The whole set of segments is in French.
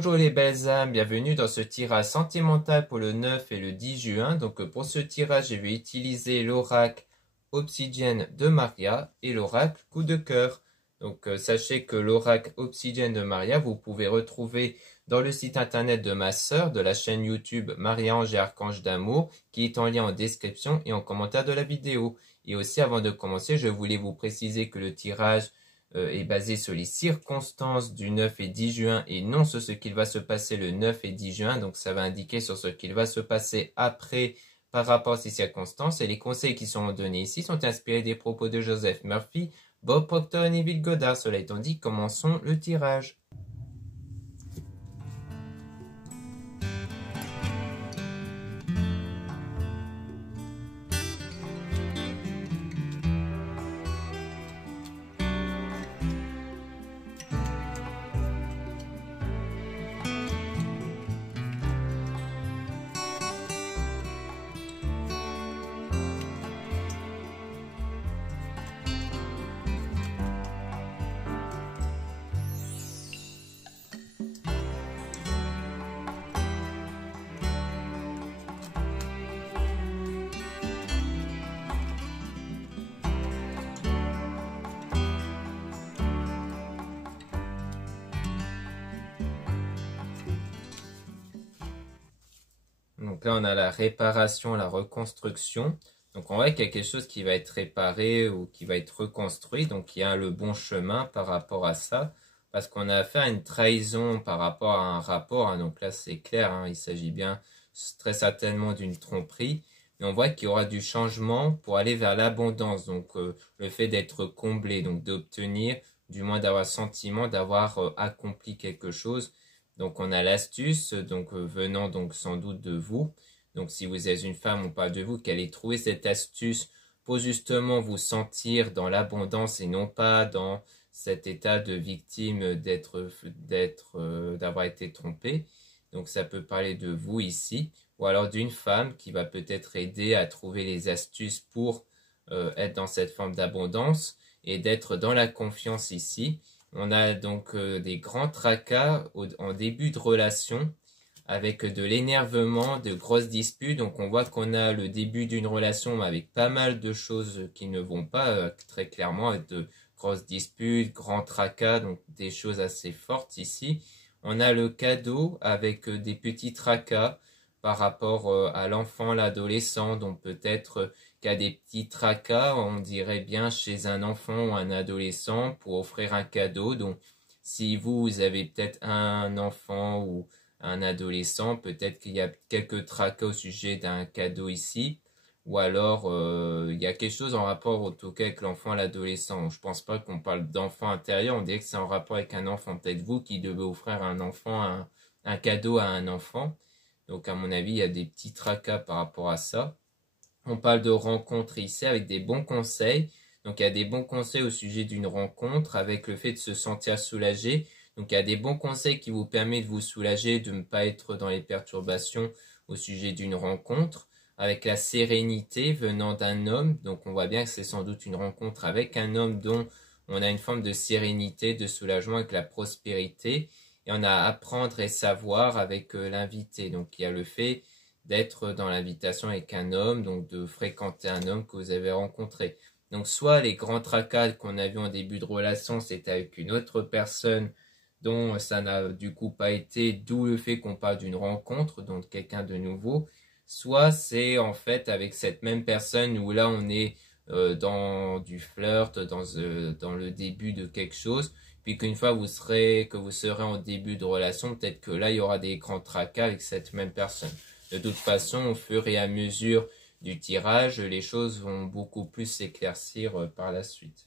Bonjour les belles âmes, bienvenue dans ce tirage sentimental pour le 9 et le 10 juin. Donc pour ce tirage, je vais utiliser l'oracle Obsidienne de Maria et l'oracle Coup de cœur. Donc sachez que l'oracle Obsidienne de Maria, vous pouvez retrouver dans le site internet de ma sœur, de la chaîne YouTube Marie-Ange et Archange d'amour, qui est en lien en description et en commentaire de la vidéo. Et aussi avant de commencer, je voulais vous préciser que le tirage est basé sur les circonstances du 9 et 10 juin et non sur ce qu'il va se passer le 9 et 10 juin. Donc ça va indiquer sur ce qu'il va se passer après par rapport à ces circonstances. Et les conseils qui sont donnés ici sont inspirés des propos de Joseph Murphy, Bob Proctor et Neville Goddard. Cela étant dit, commençons le tirage. Donc là, on a la réparation, la reconstruction. Donc on voit qu'il y a quelque chose qui va être réparé ou qui va être reconstruit. Donc il y a le bon chemin par rapport à ça. Parce qu'on a affaire à une trahison par rapport à un rapport. Donc là, c'est clair, il s'agit bien très certainement d'une tromperie. Mais on voit qu'il y aura du changement pour aller vers l'abondance. Donc le fait d'être comblé, donc d'obtenir, du moins d'avoir le sentiment d'avoir accompli quelque chose. Donc on a l'astuce, donc venant donc sans doute de vous. Donc si vous êtes une femme, on parle de vous, qu'allez trouver cette astuce pour justement vous sentir dans l'abondance et non pas dans cet état de victime d'avoir été trompé. Donc ça peut parler de vous ici, ou alors d'une femme qui va peut-être aider à trouver les astuces pour être dans cette forme d'abondance et d'être dans la confiance ici. On a donc des grands tracas en début de relation avec de l'énervement, de grosses disputes. Donc on voit qu'on a le début d'une relation avec pas mal de choses qui ne vont pas très clairement, avec de grosses disputes, grands tracas, donc des choses assez fortes ici. On a le cadeau avec des petits tracas par rapport à l'enfant, l'adolescent, donc peut-être qu'il y a des petits tracas, on dirait bien chez un enfant ou un adolescent pour offrir un cadeau. Donc si vous avez peut-être un enfant ou un adolescent, peut-être qu'il y a quelques tracas au sujet d'un cadeau ici, ou alors il y a quelque chose en rapport en tout cas avec l'enfant, l'adolescent. Je pense pas qu'on parle d'enfant intérieur, on dirait que c'est en rapport avec un enfant. Peut-être vous qui devez offrir un enfant, un cadeau à un enfant. Donc à mon avis, il y a des petits tracas par rapport à ça. On parle de rencontre ici avec des bons conseils. Donc il y a des bons conseils au sujet d'une rencontre avec le fait de se sentir soulagé. Donc il y a des bons conseils qui vous permettent de vous soulager, de ne pas être dans les perturbations au sujet d'une rencontre. Avec la sérénité venant d'un homme. Donc on voit bien que c'est sans doute une rencontre avec un homme dont on a une forme de sérénité, de soulagement avec la prospérité. Et on a apprendre et savoir avec l'invité. Donc il y a le fait d'être dans l'invitation avec un homme, donc de fréquenter un homme que vous avez rencontré. Donc soit les grands tracas qu'on a vus en début de relation, c'était avec une autre personne dont ça n'a du coup pas été, d'où le fait qu'on parle d'une rencontre, donc quelqu'un de nouveau. Soit c'est en fait avec cette même personne où là on est dans du flirt, dans le début de quelque chose, puis qu'une fois que vous serez en début de relation, peut-être que là il y aura des grands tracas avec cette même personne. De toute façon, au fur et à mesure du tirage, les choses vont beaucoup plus s'éclaircir par la suite.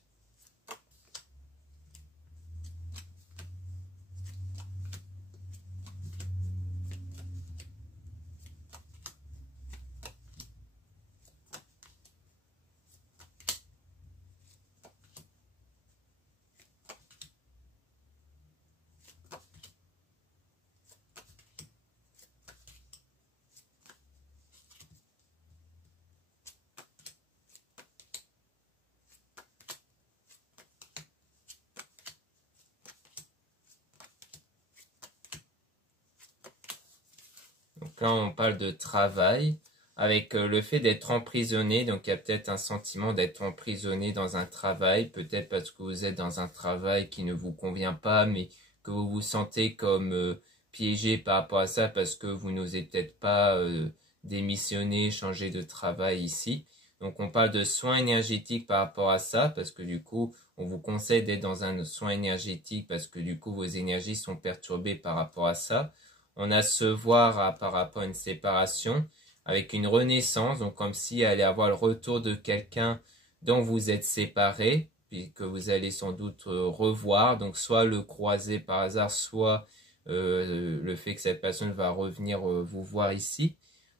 Donc là, on parle de travail, avec le fait d'être emprisonné. Donc il y a peut-être un sentiment d'être emprisonné dans un travail, peut-être parce que vous êtes dans un travail qui ne vous convient pas, mais que vous vous sentez comme piégé par rapport à ça parce que vous n'osez peut-être pas démissionner, changer de travail ici. Donc on parle de soins énergétiques par rapport à ça, parce que du coup, on vous conseille d'être dans un soin énergétique parce que du coup, vos énergies sont perturbées par rapport à ça. On a se voir par rapport à une séparation avec une renaissance, donc comme si allait avoir le retour de quelqu'un dont vous êtes séparé, puis que vous allez sans doute revoir, donc soit le croiser par hasard, soit le fait que cette personne va revenir vous voir ici.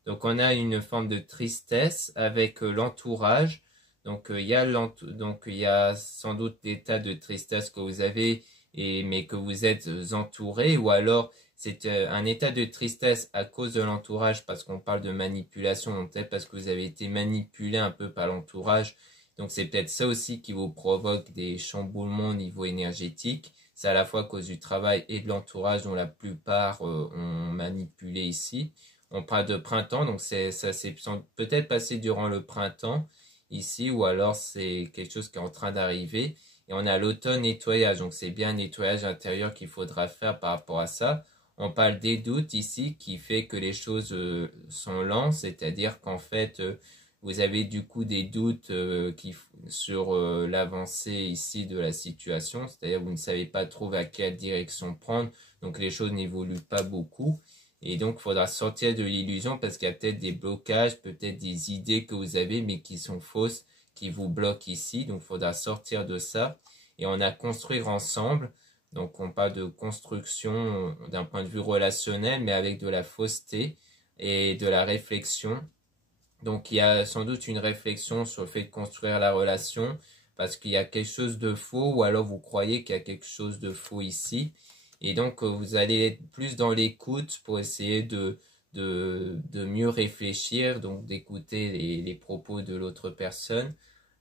Donc on a une forme de tristesse avec l'entourage. Donc il y a sans doute l'état de tristesse que vous avez, mais que vous êtes entouré, ou alors c'est un état de tristesse à cause de l'entourage, parce qu'on parle de manipulation, donc peut-être parce que vous avez été manipulé un peu par l'entourage. Donc c'est peut-être ça aussi qui vous provoque des chamboulements au niveau énergétique. C'est à la fois à cause du travail et de l'entourage dont la plupart ont manipulé ici. On parle de printemps, donc ça s'est peut-être passé durant le printemps ici, ou alors c'est quelque chose qui est en train d'arriver. Et on a l'automne nettoyage, donc c'est bien un nettoyage intérieur qu'il faudra faire par rapport à ça. On parle des doutes ici qui fait que les choses sont lentes, c'est-à-dire qu'en fait vous avez du coup des doutes sur l'avancée ici de la situation, c'est-à-dire que vous ne savez pas trop à quelle direction prendre, donc les choses n'évoluent pas beaucoup. Et donc, il faudra sortir de l'illusion parce qu'il y a peut-être des blocages, peut-être des idées que vous avez mais qui sont fausses, qui vous bloquent ici. Donc, il faudra sortir de ça. Et on a construire ensemble. Donc, on parle de construction d'un point de vue relationnel, mais avec de la fausseté et de la réflexion. Donc, il y a sans doute une réflexion sur le fait de construire la relation parce qu'il y a quelque chose de faux, ou alors vous croyez qu'il y a quelque chose de faux ici. Et donc, vous allez être plus dans l'écoute pour essayer de mieux réfléchir, donc d'écouter les propos de l'autre personne.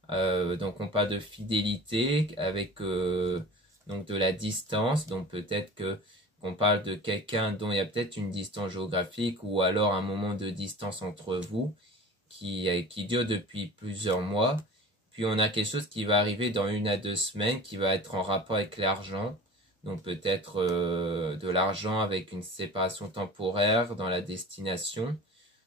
Donc, on parle de fidélité avec donc de la distance. Donc, peut-être que qu'on parle de quelqu'un dont il y a peut-être une distance géographique, ou alors un moment de distance entre vous qui dure depuis plusieurs mois. Puis, on a quelque chose qui va arriver dans 1 à 2 semaines qui va être en rapport avec l'argent. Donc peut-être de l'argent avec une séparation temporaire dans la destination.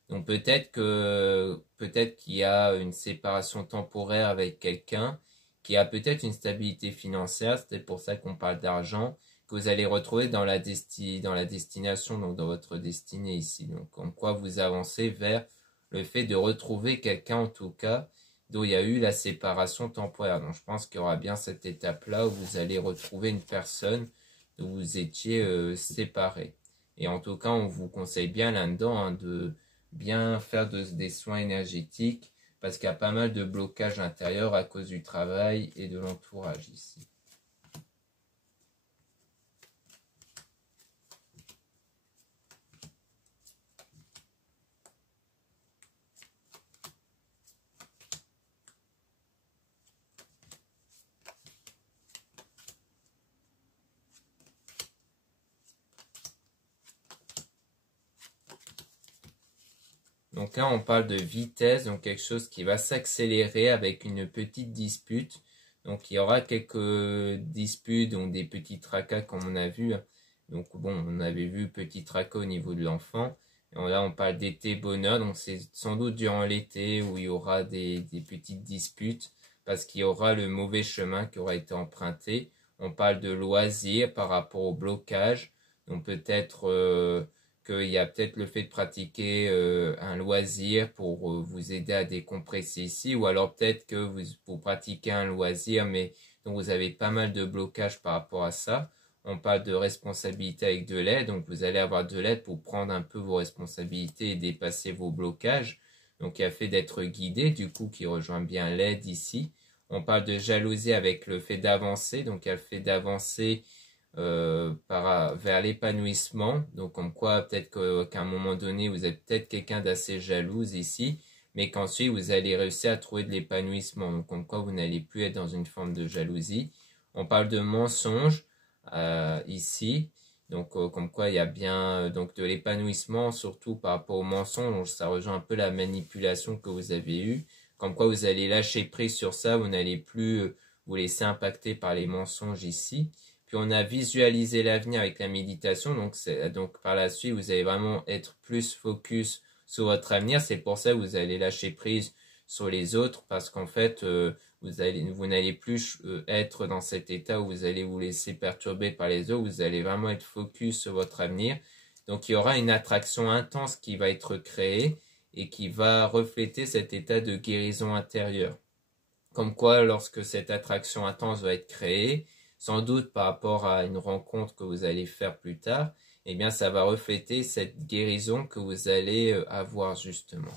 Donc peut-être qu'il y a une séparation temporaire avec quelqu'un qui a peut-être une stabilité financière. C'est pour ça qu'on parle d'argent que vous allez retrouver dans la destination, donc dans votre destinée ici. Donc comme quoi vous avancez vers le fait de retrouver quelqu'un en tout cas dont il y a eu la séparation temporaire. Donc je pense qu'il y aura bien cette étape-là où vous allez retrouver une personne dont vous étiez séparés. Et en tout cas, on vous conseille bien là-dedans de bien faire des soins énergétiques parce qu'il y a pas mal de blocages intérieurs à cause du travail et de l'entourage ici. Donc là, on parle de vitesse, donc quelque chose qui va s'accélérer avec une petite dispute. Donc il y aura quelques disputes, donc des petits tracas comme on a vu. Donc bon, on avait vu petit tracas au niveau de l'enfant. Là, on parle d'été bonheur, donc c'est sans doute durant l'été où il y aura des petites disputes parce qu'il y aura le mauvais chemin qui aura été emprunté. On parle de loisirs par rapport au blocage. Donc peut-être qu'il y a peut-être le fait de pratiquer un loisir pour vous aider à décompresser ici, ou alors peut-être que vous pratiquez un loisir, mais donc vous avez pas mal de blocages par rapport à ça. On parle de responsabilité avec de l'aide, donc vous allez avoir de l'aide pour prendre un peu vos responsabilités et dépasser vos blocages. Donc il y a le fait d'être guidé, du coup, qui rejoint bien l'aide ici. On parle de jalousie avec le fait d'avancer, donc il y a le fait d'avancer vers l'épanouissement. Donc comme quoi peut-être qu'à un moment donné vous êtes peut-être quelqu'un d'assez jalouse ici, mais qu'ensuite vous allez réussir à trouver de l'épanouissement. Donc comme quoi vous n'allez plus être dans une forme de jalousie. On parle de mensonge ici. Donc, comme quoi il y a bien donc de l'épanouissement, surtout par rapport au mensonge. Ça rejoint un peu la manipulation que vous avez eue. Comme quoi vous allez lâcher prise sur ça, vous n'allez plus vous laisser impacter par les mensonges ici. Puis on a visualisé l'avenir avec la méditation. Donc par la suite, vous allez vraiment être plus focus sur votre avenir. C'est pour ça que vous allez lâcher prise sur les autres parce qu'en fait, vous n'allez plus être dans cet état où vous allez vous laisser perturber par les autres. Vous allez vraiment être focus sur votre avenir. Donc il y aura une attraction intense qui va être créée et qui va refléter cet état de guérison intérieure. Comme quoi, lorsque cette attraction intense va être créée, sans doute par rapport à une rencontre que vous allez faire plus tard, eh bien ça va refléter cette guérison que vous allez avoir justement.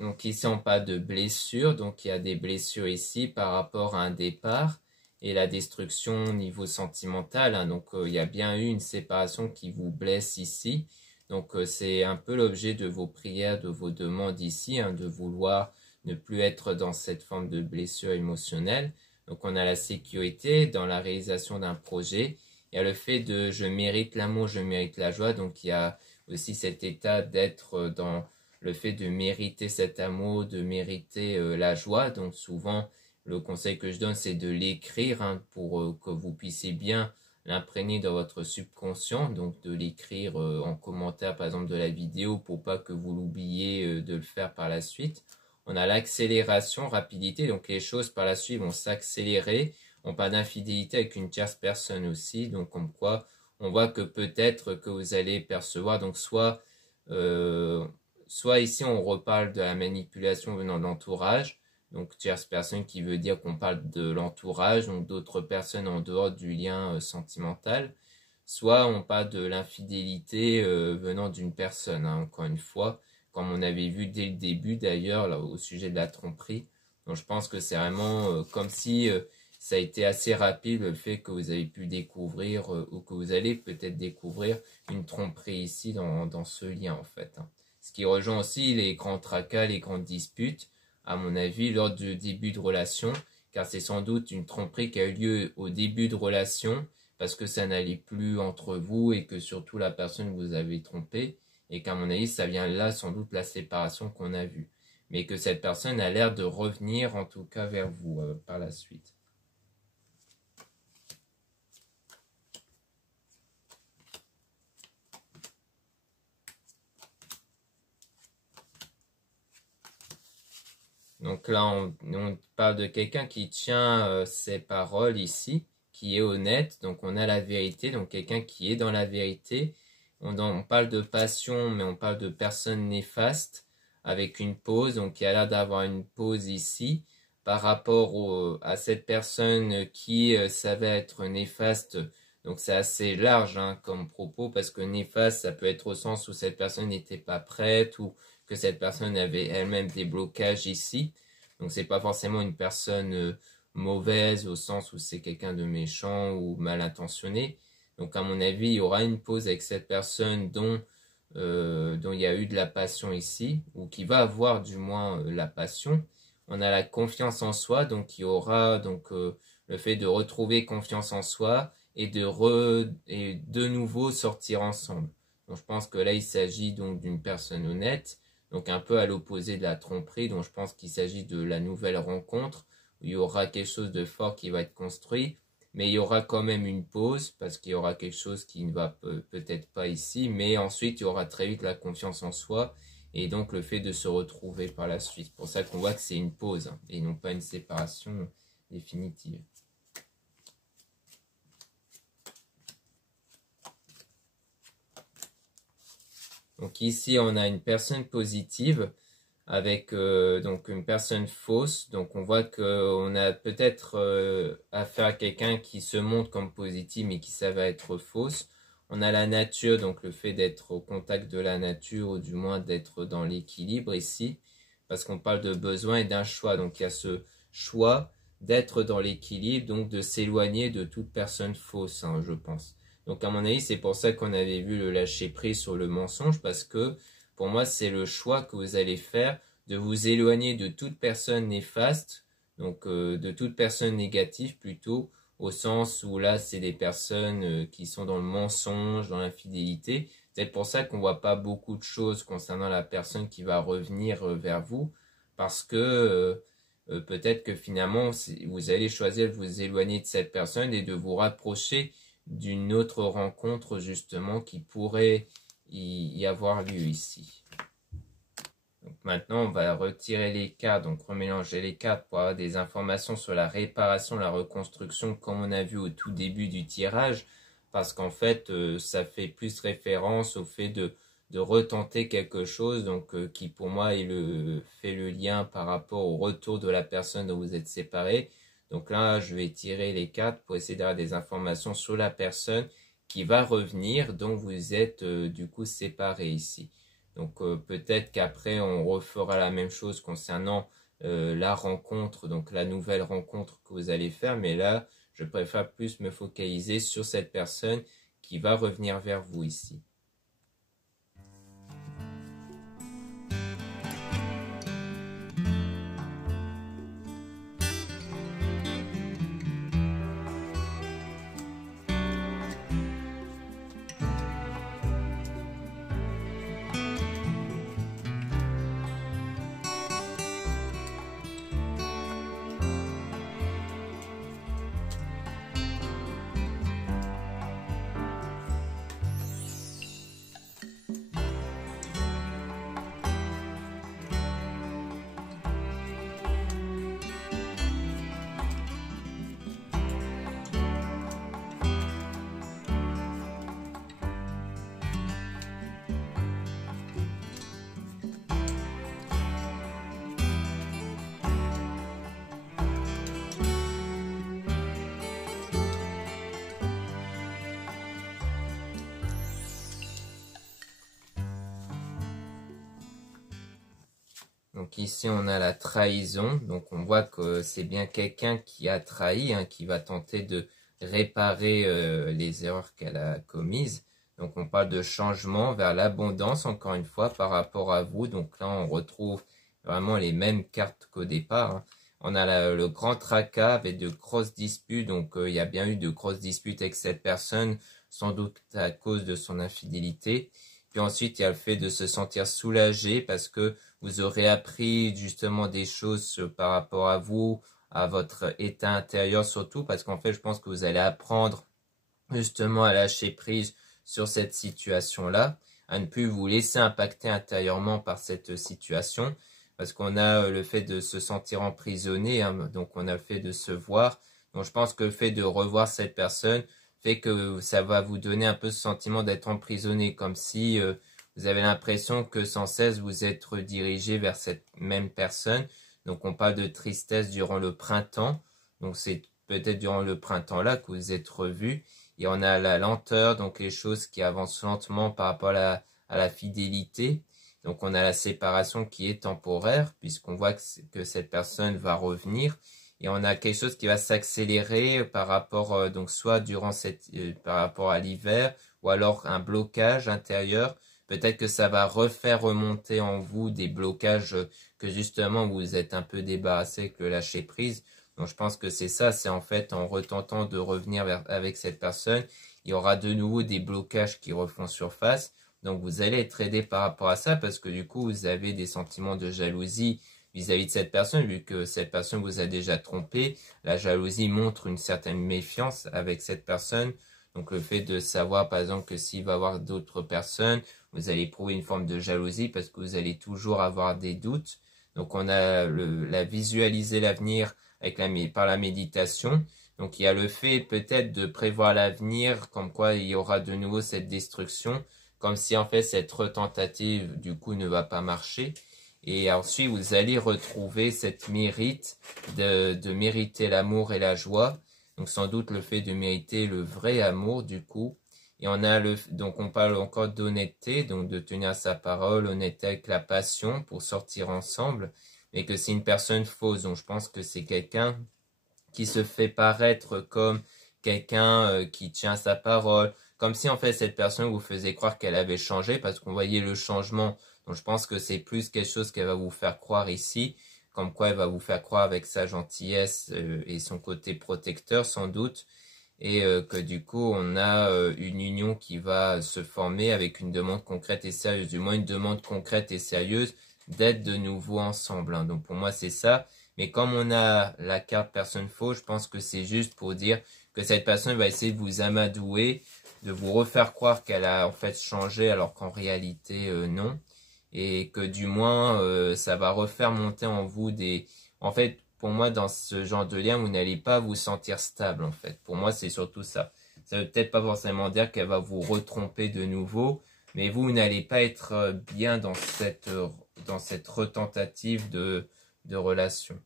Donc ici on parle de blessures, donc il y a des blessures ici par rapport à un départ et la destruction au niveau sentimental, hein. Donc il y a bien eu une séparation qui vous blesse ici. Donc c'est un peu l'objet de vos prières, de vos demandes ici, hein, de vouloir ne plus être dans cette forme de blessure émotionnelle. Donc on a la sécurité dans la réalisation d'un projet. Il y a le fait de je mérite l'amour, je mérite la joie. Donc il y a aussi cet état d'être dans le fait de mériter cet amour, de mériter la joie. Donc souvent, le conseil que je donne, c'est de l'écrire, hein, pour que vous puissiez bien l'imprégner dans votre subconscient. Donc de l'écrire en commentaire, par exemple, de la vidéo pour pas que vous l'oubliez de le faire par la suite. On a l'accélération, rapidité. Donc les choses par la suite vont s'accélérer. On parle d'infidélité avec une tierce personne aussi. Donc comme quoi, on voit que peut-être que vous allez percevoir, donc soit ici on reparle de la manipulation venant de l'entourage, donc tierce personne qui veut dire qu'on parle de l'entourage, donc d'autres personnes en dehors du lien sentimental, soit on parle de l'infidélité venant d'une personne, hein, encore une fois, comme on avait vu dès le début d'ailleurs au sujet de la tromperie. Donc je pense que c'est vraiment comme si ça a été assez rapide le fait que vous avez pu découvrir ou que vous allez peut-être découvrir une tromperie ici dans ce lien en fait, hein. Ce qui rejoint aussi les grands tracas, les grandes disputes, à mon avis, lors du début de relation, car c'est sans doute une tromperie qui a eu lieu au début de relation, parce que ça n'allait plus entre vous et que surtout la personne que vous avez trompée, et qu'à mon avis, ça vient là sans doute la séparation qu'on a vue. Mais que cette personne a l'air de revenir en tout cas vers vous par la suite. Donc là, on parle de quelqu'un qui tient ses paroles ici, qui est honnête. Donc on a la vérité, donc quelqu'un qui est dans la vérité. On parle de passion, mais on parle de personne néfaste avec une pause. Donc il y a l'air d'avoir une pause ici par rapport à cette personne qui savait être néfaste. Donc c'est assez large, hein, comme propos, parce que néfaste, ça peut être au sens où cette personne n'était pas prête ou que cette personne avait elle-même des blocages ici. Donc c'est pas forcément une personne mauvaise au sens où c'est quelqu'un de méchant ou mal intentionné. Donc à mon avis, il y aura une pause avec cette personne dont il y a eu de la passion ici, ou qui va avoir du moins la passion. On a la confiance en soi, donc il y aura donc le fait de retrouver confiance en soi et de nouveau sortir ensemble. Donc je pense que là il s'agit donc d'une personne honnête, donc un peu à l'opposé de la tromperie, donc je pense qu'il s'agit de la nouvelle rencontre, où il y aura quelque chose de fort qui va être construit, mais il y aura quand même une pause, parce qu'il y aura quelque chose qui ne va peut-être pas ici, mais ensuite il y aura très vite la confiance en soi, et donc le fait de se retrouver par la suite. C'est pour ça qu'on voit que c'est une pause, hein, et non pas une séparation définitive. Donc ici, on a une personne positive avec donc une personne fausse. Donc on voit qu'on a peut-être affaire à quelqu'un qui se montre comme positif mais qui s'avère être fausse. On a la nature, donc le fait d'être au contact de la nature ou du moins d'être dans l'équilibre ici. parce qu'on parle de besoin et d'un choix. Donc il y a ce choix d'être dans l'équilibre, donc de s'éloigner de toute personne fausse, hein, je pense. Donc à mon avis, c'est pour ça qu'on avait vu le lâcher prise sur le mensonge, parce que pour moi, c'est le choix que vous allez faire de vous éloigner de toute personne néfaste, donc de toute personne négative plutôt, au sens où là, c'est des personnes qui sont dans le mensonge, dans l'infidélité. C'est pour ça qu'on voit pas beaucoup de choses concernant la personne qui va revenir vers vous, parce que peut-être que finalement, vous allez choisir de vous éloigner de cette personne et de vous rapprocher d'une autre rencontre justement qui pourrait y avoir lieu ici. Donc maintenant, on va retirer les cartes, donc remélanger les cartes pour avoir des informations sur la réparation, la reconstruction, comme on a vu au tout début du tirage, parce qu'en fait, ça fait plus référence au fait de retenter quelque chose, donc qui pour moi fait le lien par rapport au retour de la personne dont vous êtes séparés. Donc là, je vais tirer les cartes pour essayer d'avoir des informations sur la personne qui va revenir, dont vous êtes du coup séparés ici. Donc peut-être qu'après on refera la même chose concernant la rencontre, donc la nouvelle rencontre que vous allez faire, mais là je préfère plus me focaliser sur cette personne qui va revenir vers vous ici. Donc ici on a la trahison, donc on voit que c'est bien quelqu'un qui a trahi, hein, qui va tenter de réparer les erreurs qu'elle a commises. Donc on parle de changement vers l'abondance encore une fois par rapport à vous. Donc là on retrouve vraiment les mêmes cartes qu'au départ, hein. On a le grand tracas avec de grosses disputes, donc il y a bien eu de grosses disputes avec cette personne, sans doute à cause de son infidélité. Puis ensuite il y a le fait de se sentir soulagé parce que vous aurez appris justement des choses par rapport à vous, à votre état intérieur surtout, parce qu'en fait, je pense que vous allez apprendre justement à lâcher prise sur cette situation-là, à ne plus vous laisser impacter intérieurement par cette situation, parce qu'on a le fait de se sentir emprisonné, hein, donc on a le fait de se voir. Donc je pense que le fait de revoir cette personne fait que ça va vous donner un peu ce sentiment d'être emprisonné, comme si vous avez l'impression que sans cesse vous êtes redirigé vers cette même personne. Donc on parle de tristesse durant le printemps. Donc c'est peut-être durant le printemps là que vous êtes revus. Et on a la lenteur, donc les choses qui avancent lentement par rapport à la fidélité. Donc on a la séparation qui est temporaire, puisqu'on voit que cette personne va revenir. Et on a quelque chose qui va s'accélérer par rapport, donc soit durant par rapport à l'hiver, ou alors un blocage intérieur. Peut-être que ça va refaire remonter en vous des blocages que justement vous êtes un peu débarrassé avec le lâcher prise. Donc je pense que c'est ça, c'est en fait en retentant de revenir avec cette personne, il y aura de nouveau des blocages qui refont surface. Donc vous allez être aidé par rapport à ça parce que du coup vous avez des sentiments de jalousie vis-à-vis de cette personne, vu que cette personne vous a déjà trompé. La jalousie montre une certaine méfiance avec cette personne. Donc le fait de savoir par exemple que s'il va y avoir d'autres personnes, vous allez éprouver une forme de jalousie parce que vous allez toujours avoir des doutes. Donc on a la visualiser l'avenir par la méditation. Donc il y a le fait peut-être de prévoir l'avenir, comme quoi il y aura de nouveau cette destruction, comme si en fait cette retentative du coup ne va pas marcher. Et ensuite vous allez retrouver cette mérite de mériter l'amour et la joie. Donc sans doute le fait de mériter le vrai amour du coup. Et donc on parle encore d'honnêteté, donc de tenir sa parole, honnêteté avec la passion pour sortir ensemble, et que c'est une personne fausse. Donc je pense que c'est quelqu'un qui se fait paraître comme quelqu'un qui tient sa parole, comme si en fait cette personne vous faisait croire qu'elle avait changé parce qu'on voyait le changement. Donc je pense que c'est plus quelque chose qu'elle va vous faire croire ici, comme quoi elle va vous faire croire avec sa gentillesse et son côté protecteur sans doute, et que du coup on a une union qui va se former avec une demande concrète et sérieuse, du moins une demande concrète et sérieuse d'être de nouveau ensemble, hein. Donc pour moi c'est ça, mais comme on a la carte personne fausse, je pense que c'est juste pour dire que cette personne va essayer de vous amadouer, de vous refaire croire qu'elle a en fait changé alors qu'en réalité non, et que du moins ça va refaire monter en vous des... En fait, pour moi, dans ce genre de lien, vous n'allez pas vous sentir stable, en fait. Pour moi, c'est surtout ça. Ça veut peut-être pas forcément dire qu'elle va vous retromper de nouveau, mais vous n'allez pas être bien dans cette retentative de relation.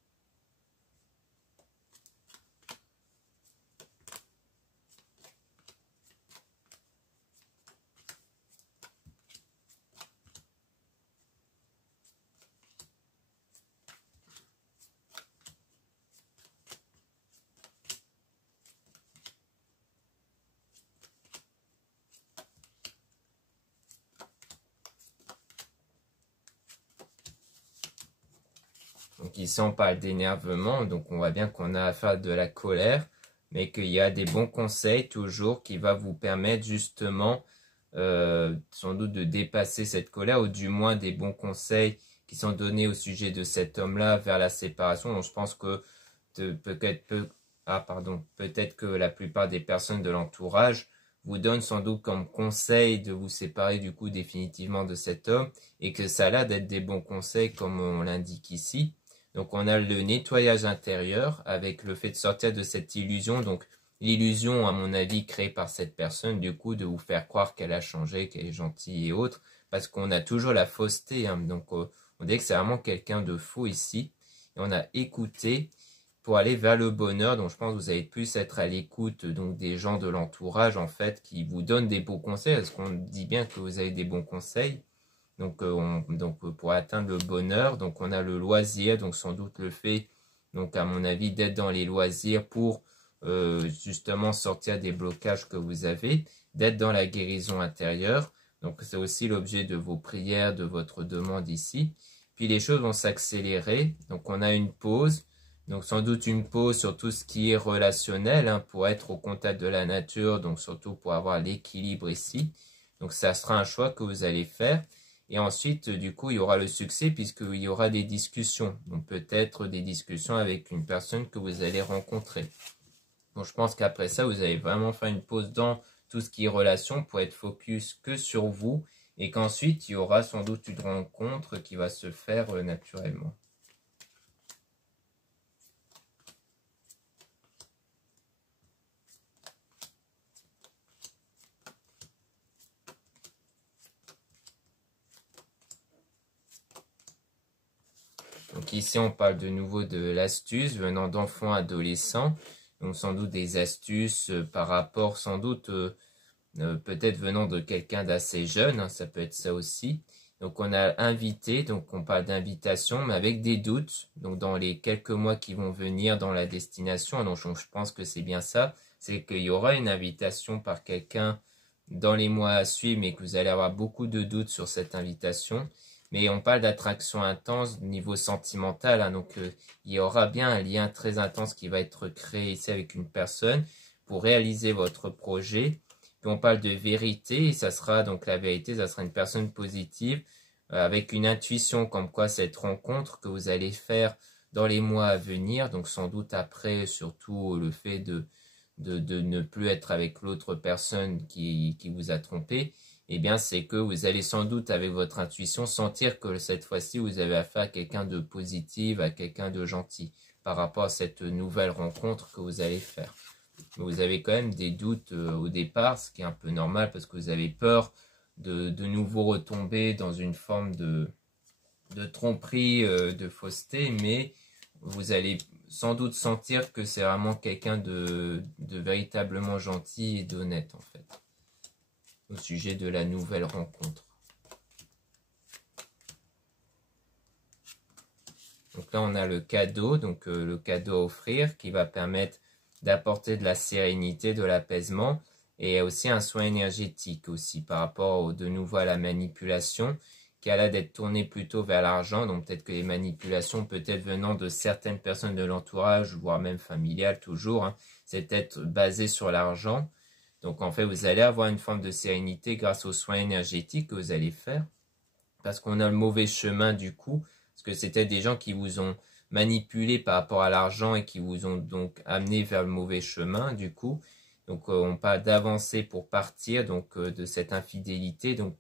Donc ici, on parle d'énervement, donc on voit bien qu'on a affaire de la colère, mais qu'il y a des bons conseils toujours qui va vous permettre justement sans doute de dépasser cette colère, ou du moins des bons conseils qui sont donnés au sujet de cet homme-là vers la séparation. Donc je pense que peut-être que la plupart des personnes de l'entourage vous donnent sans doute comme conseil de vous séparer du coup définitivement de cet homme, et que ça a l'air d'être des bons conseils comme on l'indique ici. Donc on a le nettoyage intérieur avec le fait de sortir de cette illusion, donc l'illusion à mon avis créée par cette personne du coup de vous faire croire qu'elle a changé, qu'elle est gentille et autres, parce qu'on a toujours la fausseté, hein. Donc on dit que c'est vraiment quelqu'un de faux ici, et on a écouté pour aller vers le bonheur. Donc je pense que vous allez plus être à l'écoute donc des gens de l'entourage en fait qui vous donnent des bons conseils, parce qu'on dit bien que vous avez des bons conseils. Donc, pour atteindre le bonheur, donc on a le loisir, donc sans doute le fait, donc à mon avis, d'être dans les loisirs pour justement sortir des blocages que vous avez, d'être dans la guérison intérieure. Donc c'est aussi l'objet de vos prières, de votre demande ici. Puis les choses vont s'accélérer. Donc on a une pause. Donc sans doute une pause sur tout ce qui est relationnel, hein, pour être au contact de la nature, donc surtout pour avoir l'équilibre ici. Donc ça sera un choix que vous allez faire. Et ensuite, du coup, il y aura le succès puisqu'il y aura des discussions. Donc peut-être des discussions avec une personne que vous allez rencontrer. Donc je pense qu'après ça, vous allez vraiment faire une pause dans tout ce qui est relation pour être focus que sur vous. Et qu'ensuite, il y aura sans doute une rencontre qui va se faire naturellement. Donc ici, on parle de nouveau de l'astuce venant d'enfants adolescents. Donc sans doute des astuces par rapport, sans doute, peut-être venant de quelqu'un d'assez jeune, hein, ça peut être ça aussi. Donc on a invité, donc on parle d'invitation, mais avec des doutes. Donc dans les quelques mois qui vont venir dans la destination, donc je pense que c'est bien ça, c'est qu'il y aura une invitation par quelqu'un dans les mois à suivre, mais que vous allez avoir beaucoup de doutes sur cette invitation. Mais on parle d'attraction intense niveau sentimental, hein, donc il y aura bien un lien très intense qui va être créé ici avec une personne pour réaliser votre projet. Puis on parle de vérité, et ça sera donc la vérité, ça sera une personne positive avec une intuition comme quoi cette rencontre que vous allez faire dans les mois à venir, donc sans doute après surtout le fait de ne plus être avec l'autre personne qui vous a trompé, eh bien c'est que vous allez sans doute avec votre intuition sentir que cette fois-ci vous avez affaire à quelqu'un de positif, à quelqu'un de gentil par rapport à cette nouvelle rencontre que vous allez faire. Vous avez quand même des doutes au départ, ce qui est un peu normal parce que vous avez peur de nouveau retomber dans une forme de tromperie, de fausseté, mais vous allez sans doute sentir que c'est vraiment quelqu'un de véritablement gentil et d'honnête en fait. au sujet de la nouvelle rencontre. Donc là, on a le cadeau, donc le cadeau à offrir qui va permettre d'apporter de la sérénité, de l'apaisement et aussi un soin énergétique aussi par rapport de nouveau à la manipulation qui a l'air d'être tournée plutôt vers l'argent. Donc peut-être que les manipulations, peut-être venant de certaines personnes de l'entourage, voire même familiales toujours, hein, c'est peut-être basé sur l'argent. Donc en fait, vous allez avoir une forme de sérénité grâce aux soins énergétiques que vous allez faire. Parce qu'on a le mauvais chemin du coup, parce que c'était des gens qui vous ont manipulé par rapport à l'argent et qui vous ont donc amené vers le mauvais chemin du coup. Donc on parle d'avancer pour partir donc de cette infidélité. Donc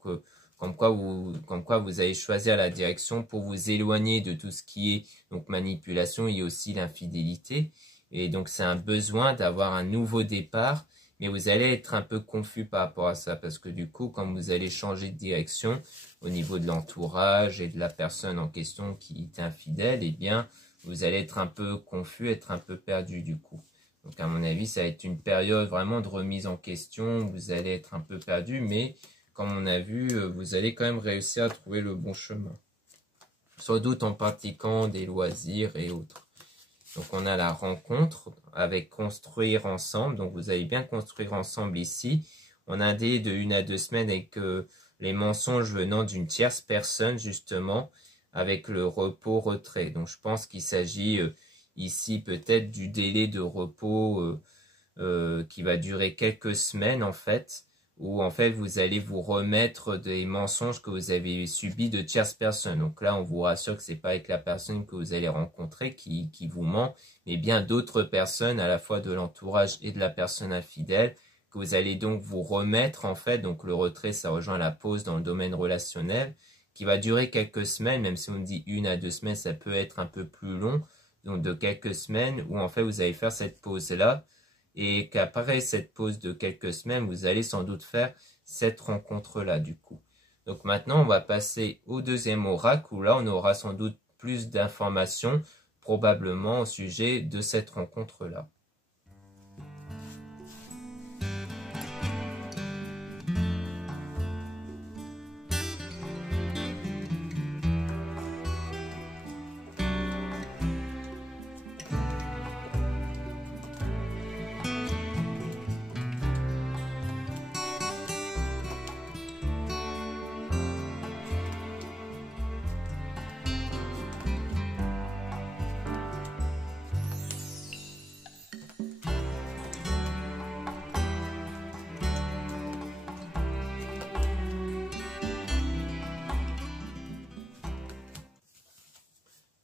comme quoi vous allez choisir la direction pour vous éloigner de tout ce qui est donc manipulation et aussi l'infidélité. Et donc c'est un besoin d'avoir un nouveau départ, mais vous allez être un peu confus par rapport à ça parce que du coup, quand vous allez changer de direction au niveau de l'entourage et de la personne en question qui est infidèle, eh bien vous allez être un peu confus, être un peu perdu du coup. Donc à mon avis, ça va être une période vraiment de remise en question, vous allez être un peu perdu, mais comme on a vu, vous allez quand même réussir à trouver le bon chemin. Sans doute en pratiquant des loisirs et autres. Donc on a la rencontre avec construire ensemble. Donc vous allez bien construire ensemble ici. On a un délai de 1 à 2 semaines avec les mensonges venant d'une tierce personne justement avec le repos-retrait. Donc je pense qu'il s'agit ici peut-être du délai de repos qui va durer quelques semaines en fait, où en fait vous allez vous remettre des mensonges que vous avez subis de tierces personnes. Donc là on vous rassure que c'est pas avec la personne que vous allez rencontrer qui vous ment, mais bien d'autres personnes à la fois de l'entourage et de la personne infidèle que vous allez donc vous remettre en fait. Donc le retrait ça rejoint la pause dans le domaine relationnel qui va durer quelques semaines, même si on dit 1 à 2 semaines, ça peut être un peu plus long, donc de quelques semaines où en fait vous allez faire cette pause là et qu'après cette pause de quelques semaines, vous allez sans doute faire cette rencontre-là du coup. Donc maintenant, on va passer au deuxième oracle où là, on aura sans doute plus d'informations probablement au sujet de cette rencontre-là.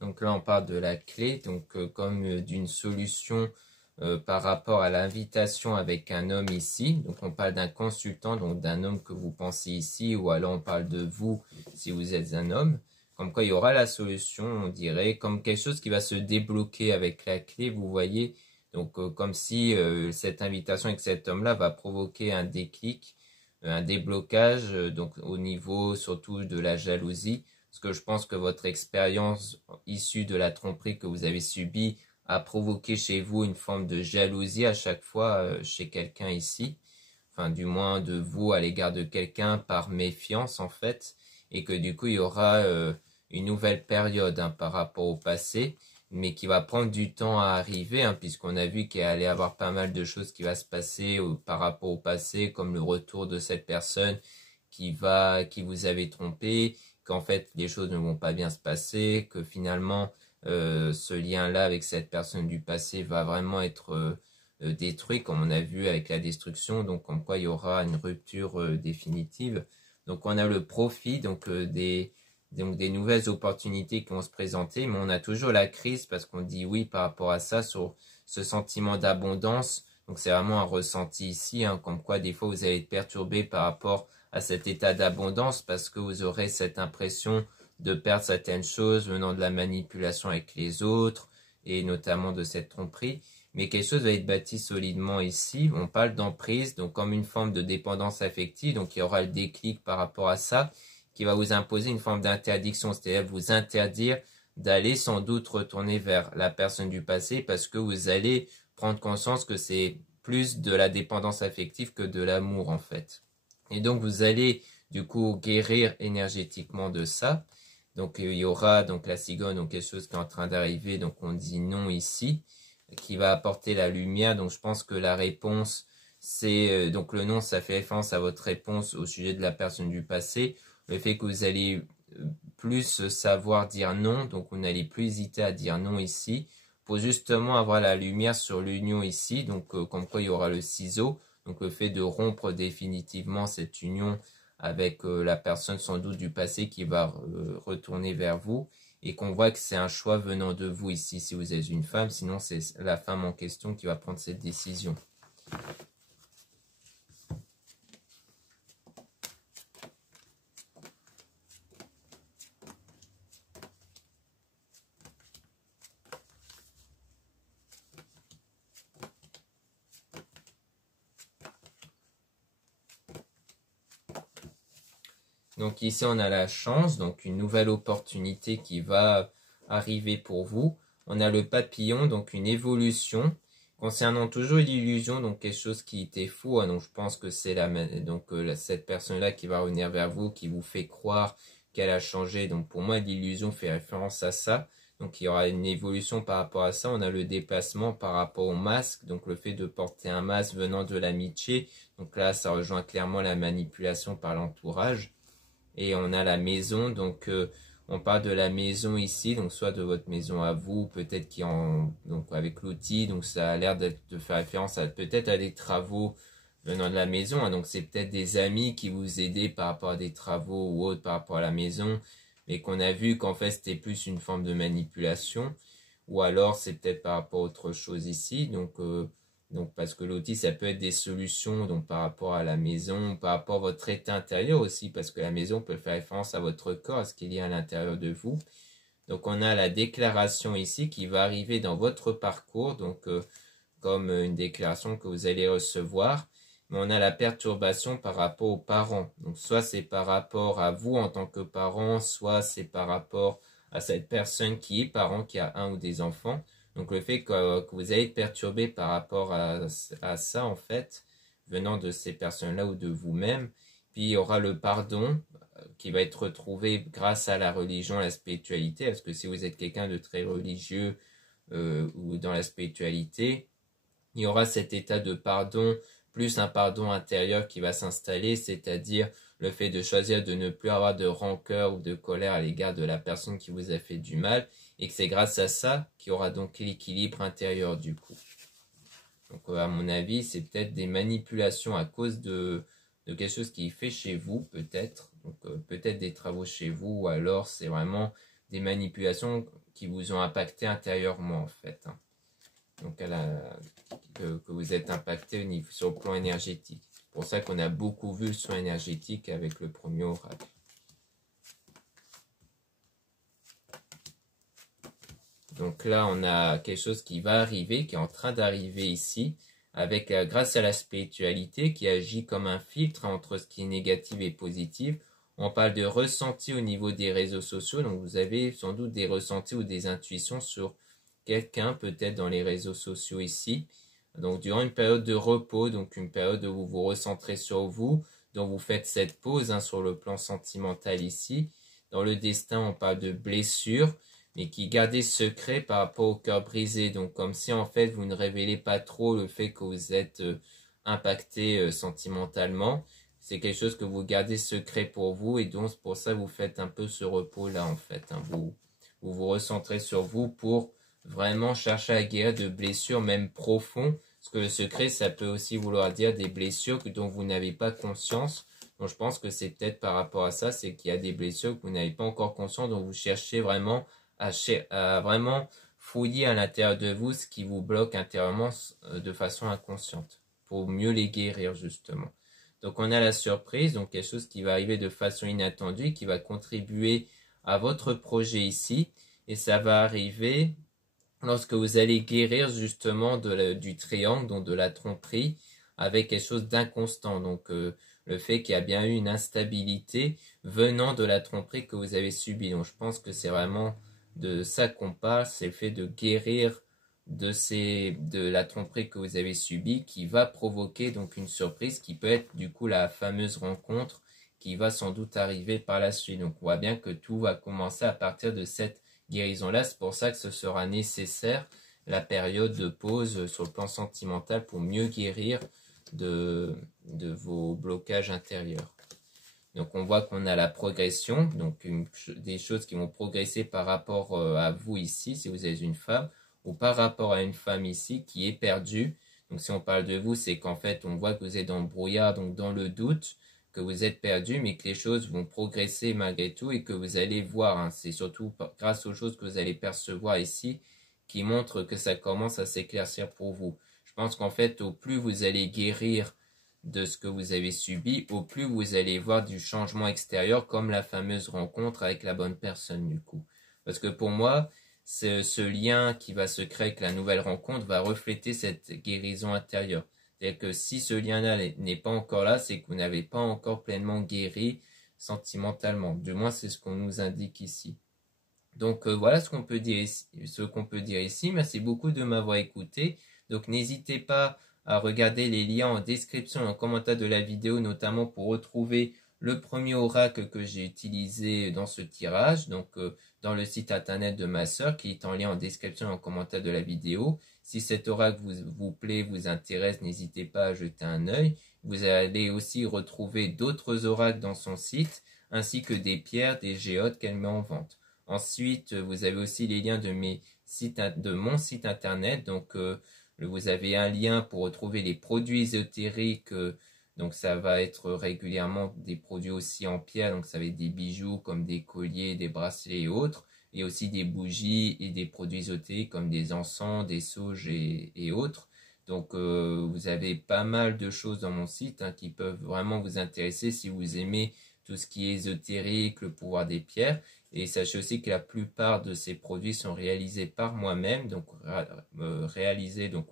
Donc là, on parle de la clé, donc comme d'une solution par rapport à l'invitation avec un homme ici. Donc on parle d'un consultant, donc d'un homme que vous pensez ici, ou alors on parle de vous si vous êtes un homme. Comme quoi il y aura la solution, on dirait, comme quelque chose qui va se débloquer avec la clé, vous voyez. Donc comme si cette invitation avec cet homme-là va provoquer un déclic, un déblocage, donc au niveau surtout de la jalousie. Parce que je pense que votre expérience issue de la tromperie que vous avez subie a provoqué chez vous une forme de jalousie à chaque fois chez quelqu'un ici. Enfin, du moins de vous à l'égard de quelqu'un par méfiance en fait. Et que du coup, il y aura une nouvelle période hein, par rapport au passé, mais qui va prendre du temps à arriver, hein, puisqu'on a vu qu'il allait y avoir pas mal de choses qui va se passer par rapport au passé, comme le retour de cette personne qui vous avait trompé, qu'en fait les choses ne vont pas bien se passer, que finalement ce lien-là avec cette personne du passé va vraiment être détruit, comme on a vu avec la destruction, donc comme quoi il y aura une rupture définitive. Donc on a le profit donc des nouvelles opportunités qui vont se présenter, mais on a toujours la crise parce qu'on dit oui par rapport à ça, sur ce sentiment d'abondance. Donc c'est vraiment un ressenti ici, hein, comme quoi des fois vous allez être perturbé par rapport à cet état d'abondance parce que vous aurez cette impression de perdre certaines choses venant de la manipulation avec les autres et notamment de cette tromperie. Mais quelque chose va être bâti solidement ici. On parle d'emprise, donc comme une forme de dépendance affective. Donc il y aura le déclic par rapport à ça qui va vous imposer une forme d'interdiction, c'est-à-dire vous interdire d'aller sans doute retourner vers la personne du passé parce que vous allez prendre conscience que c'est plus de la dépendance affective que de l'amour en fait. Et donc vous allez du coup guérir énergétiquement de ça. Donc il y aura donc la cigogne, donc quelque chose qui est en train d'arriver, donc on dit non ici, qui va apporter la lumière. Donc je pense que la réponse, c'est donc le non, ça fait référence à votre réponse au sujet de la personne du passé. Le fait que vous allez plus savoir dire non, donc vous n'allez plus hésiter à dire non ici, pour justement avoir la lumière sur l'union ici, donc comme quoi il y aura le ciseau, donc le fait de rompre définitivement cette union avec la personne sans doute du passé qui va retourner vers vous, et qu'on voit que c'est un choix venant de vous ici si vous êtes une femme, sinon c'est la femme en question qui va prendre cette décision. Donc ici, on a la chance, donc une nouvelle opportunité qui va arriver pour vous. On a le papillon, donc une évolution concernant toujours l'illusion, donc quelque chose qui était faux. Hein, donc je pense que c'est cette personne-là qui va revenir vers vous, qui vous fait croire qu'elle a changé. Donc pour moi, l'illusion fait référence à ça. Donc il y aura une évolution par rapport à ça. On a le déplacement par rapport au masque, donc le fait de porter un masque venant de l'amitié. Donc là, ça rejoint clairement la manipulation par l'entourage. Et on a la maison, donc on parle de la maison ici, donc soit de votre maison à vous, peut-être donc avec l'outil, donc ça a l'air de faire référence à peut-être à des travaux venant de la maison, hein, donc c'est peut-être des amis qui vous aidaient par rapport à des travaux ou autres par rapport à la maison, mais qu'on a vu qu'en fait c'était plus une forme de manipulation, ou alors c'est peut-être par rapport à autre chose ici, donc parce que l'outil, ça peut être des solutions donc par rapport à la maison, par rapport à votre état intérieur aussi, parce que la maison peut faire référence à votre corps, à ce qu'il y a à l'intérieur de vous. Donc on a la déclaration ici qui va arriver dans votre parcours, donc comme une déclaration que vous allez recevoir. Mais on a la perturbation par rapport aux parents. Donc soit c'est par rapport à vous en tant que parent, soit c'est par rapport à cette personne qui est parent, qui a un ou des enfants. Donc le fait que vous allez être perturbé par rapport à ça, en fait, venant de ces personnes-là ou de vous-même. Puis il y aura le pardon qui va être retrouvé grâce à la religion, à la spiritualité. Parce que si vous êtes quelqu'un de très religieux ou dans la spiritualité, il y aura cet état de pardon, plus un pardon intérieur qui va s'installer, c'est-à-dire le fait de choisir de ne plus avoir de rancœur ou de colère à l'égard de la personne qui vous a fait du mal, et que c'est grâce à ça qu'il y aura donc l'équilibre intérieur du coup. Donc à mon avis, c'est peut-être des manipulations à cause de quelque chose qui est fait chez vous, peut-être. Donc peut-être des travaux chez vous, ou alors c'est vraiment des manipulations qui vous ont impacté intérieurement en fait. Hein. Donc que vous êtes impacté sur le plan énergétique. C'est pour ça qu'on a beaucoup vu le soin énergétique avec le premier oracle. Donc là, on a quelque chose qui va arriver, qui est en train d'arriver ici, avec grâce à la spiritualité qui agit comme un filtre entre ce qui est négatif et positif. On parle de ressenti au niveau des réseaux sociaux, donc vous avez sans doute des ressentis ou des intuitions sur quelqu'un, peut-être dans les réseaux sociaux ici. Donc durant une période de repos, donc une période où vous vous recentrez sur vous, dont vous faites cette pause hein, sur le plan sentimental ici. Dans le destin, on parle de blessures, mais qui gardez secret par rapport au cœur brisé. Donc comme si en fait vous ne révélez pas trop le fait que vous êtes impacté sentimentalement. C'est quelque chose que vous gardez secret pour vous, et donc pour ça vous faites un peu ce repos là en fait. Hein. Vous recentrez sur vous pour vraiment chercher à guérir de blessures même profondes. Parce que le secret, ça peut aussi vouloir dire des blessures dont vous n'avez pas conscience. Donc je pense que c'est peut-être par rapport à ça, c'est qu'il y a des blessures que vous n'avez pas encore conscience, dont vous cherchez vraiment à vraiment fouiller à l'intérieur de vous ce qui vous bloque intérieurement de façon inconsciente, pour mieux les guérir justement. Donc on a la surprise, donc quelque chose qui va arriver de façon inattendue, qui va contribuer à votre projet ici, et ça va arriver lorsque vous allez guérir justement du triangle, donc de la tromperie, avec quelque chose d'inconstant. Donc le fait qu'il y a bien eu une instabilité venant de la tromperie que vous avez subie. Donc je pense que c'est vraiment de ça qu'on parle, c'est le fait de guérir de la tromperie que vous avez subie qui va provoquer donc une surprise qui peut être du coup la fameuse rencontre qui va sans doute arriver par la suite. Donc on voit bien que tout va commencer à partir de cette guérison-là. C'est pour ça que ce sera nécessaire la période de pause sur le plan sentimental pour mieux guérir de vos blocages intérieurs. Donc on voit qu'on a la progression, donc des choses qui vont progresser par rapport à vous ici, si vous êtes une femme, ou par rapport à une femme ici qui est perdue. Donc si on parle de vous, c'est qu'en fait on voit que vous êtes dans le brouillard, donc dans le doute, que vous êtes perdu, mais que les choses vont progresser malgré tout et que vous allez voir. Hein, c'est surtout grâce aux choses que vous allez percevoir ici qui montrent que ça commence à s'éclaircir pour vous. Je pense qu'en fait, au plus vous allez guérir de ce que vous avez subi, au plus vous allez voir du changement extérieur, comme la fameuse rencontre avec la bonne personne du coup. Parce que pour moi, ce lien qui va se créer avec la nouvelle rencontre va refléter cette guérison intérieure. C'est-à-dire que si ce lien-là n'est pas encore là, c'est que vous n'avez pas encore pleinement guéri sentimentalement. Du moins, c'est ce qu'on nous indique ici. Donc voilà ce qu'on peut dire ici. Merci beaucoup de m'avoir écouté. Donc n'hésitez pas à regarder les liens en description et en commentaire de la vidéo, notamment pour retrouver le premier oracle que j'ai utilisé dans ce tirage, donc dans le site internet de ma sœur, qui est en lien en description et en commentaire de la vidéo. Si cet oracle vous plaît, vous intéresse, n'hésitez pas à jeter un œil. Vous allez aussi retrouver d'autres oracles dans son site, ainsi que des pierres, des géodes qu'elle met en vente. Ensuite, vous avez aussi les liens de mon site internet. Donc, vous avez un lien pour retrouver les produits ésotériques. Donc, ça va être régulièrement des produits aussi en pierre. Donc, ça va être des bijoux comme des colliers, des bracelets et autres. Et aussi des bougies et des produits ésotériques comme des encens, des sauges et autres. Donc, vous avez pas mal de choses dans mon site qui peuvent vraiment vous intéresser si vous aimez tout ce qui est ésotérique, le pouvoir des pierres. Et sachez aussi que la plupart de ces produits sont réalisés par moi-même, donc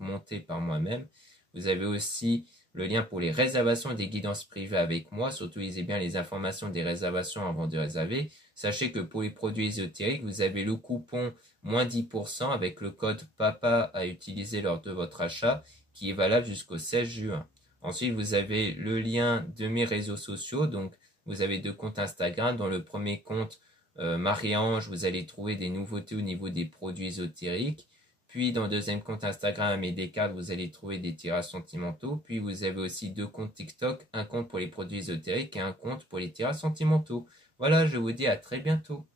montés par moi-même. Vous avez aussi le lien pour les réservations et des guidances privées avec moi. Surtout, lisez bien les informations des réservations avant de réserver. Sachez que pour les produits ésotériques, vous avez le coupon moins 10% avec le code PAPA à utiliser lors de votre achat qui est valable jusqu'au 16 juin. Ensuite, vous avez le lien de mes réseaux sociaux. Donc, vous avez 2 comptes Instagram. Dans le premier compte, Marie-Ange, vous allez trouver des nouveautés au niveau des produits ésotériques. Puis dans le deuxième compte Instagram, mes Descartes, vous allez trouver des tirages sentimentaux. Puis vous avez aussi 2 comptes TikTok, un compte pour les produits ésotériques et un compte pour les tirages sentimentaux. Voilà, je vous dis à très bientôt.